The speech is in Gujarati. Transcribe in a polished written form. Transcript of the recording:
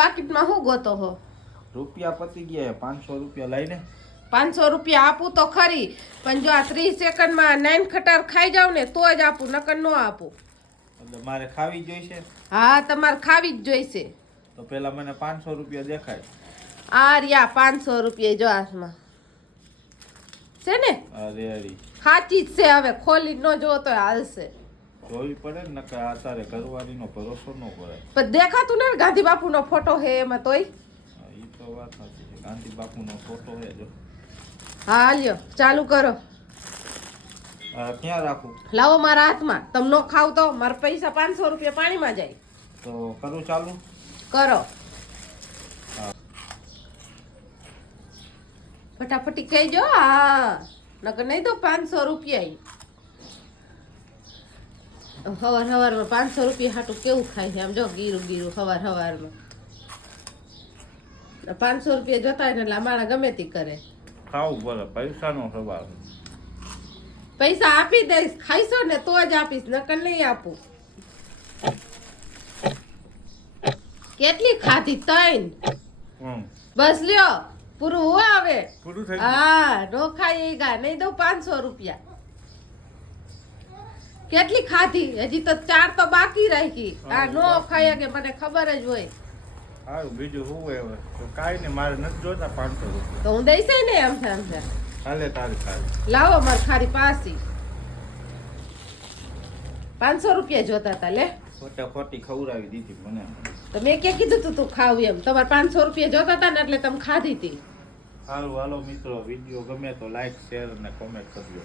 પાકીટમાં હું ગોતો હો? રૂપિયા પતી ગયા 500 રૂપિયા લઈને 500 રૂપિયા આપું તો ખરી, પણ જો આ 30 સેકન્ડમાં 9 ખટાર ખાઈ જાવ ને તો જ આપું, નકર નો આપું. એટલે મારે ખાવી જોઈશે. હા, તમારે ખાવી જ જોઈશે. તો પેલા મને 500 રૂપિયા દેખાય. આ રહ્યા 500 રૂપિયા જો હાથમાં છે ને. અરે અરે સાચી જ છે, હવે ખોલી ન જોવો તો હાલશે. જોવી પડે ને, નકર આ તારે ઘરવાળીનો ભરોસો ન કરાય. પણ દેખાતું ને ગાંધી બાપુનો ફોટો હે એમાં તોય. એ તો વાત સાચી છે, ગાંધી બાપુનો ફોટો હે જો. હા લ્યો ચાલુ કરો. ક્યાં રાખું? લાવો મારા હાથમાં. તમે નો ખાવ તો મારા પૈસા 500 રૂપિયા પાણીમાં જાય. તો કરું ચાલુ? કરો ફટાફટી કહેજો. હા, નકર નહીં તો 500 રૂપિયા. હવાર હવારમાં 500 રૂપિયા હાટું કેવું ખાય છે આમ જો, ગીરું ગીરું હવાર હવારમાં. 500 રૂપિયા જોતા હોય ને એટલે અમારા ગમે તે કરે. ખાવું બોલે, પૈસાનો સવાલ. પૈસા આપી દઈશ, ખાઈશો ને તો જ આપીશ, નકર નહીં આપું. કેટલી ખાધી? 3. બસ લ્યો, પૂરું હું આવે. પૂરું થઈ હા, નો ખાઈ ગા નહીં દઉં 500 રૂપિયા. કેટલી ખાધી? હજી તો 4 તો બાકી રાખી. આ નો ખાય કે મને ખબર જ હોય. સારું, બીજું શું હોય હવે? તો કાંઈ નહીં, મારે નથી જોતા 500 રૂપિયા. તો હું દઈશ ને એમ છે. હાલે તારી ખાલી. લાવો માર ખારી પાસી. 500 રૂપિયા જોતા હતા લે. ખોટી ખવડાવી દીધી મને. તો મેં ક્યાં કીધું તું ખાવ એમ? તમારે 500 રૂપિયા જોતા હતા ને એટલે તમે ખાધી હતી. સારું, હાલો મિત્રો, વિડીયો ગમે તો લાઈક, શેર અને કોમેન્ટ કરજો.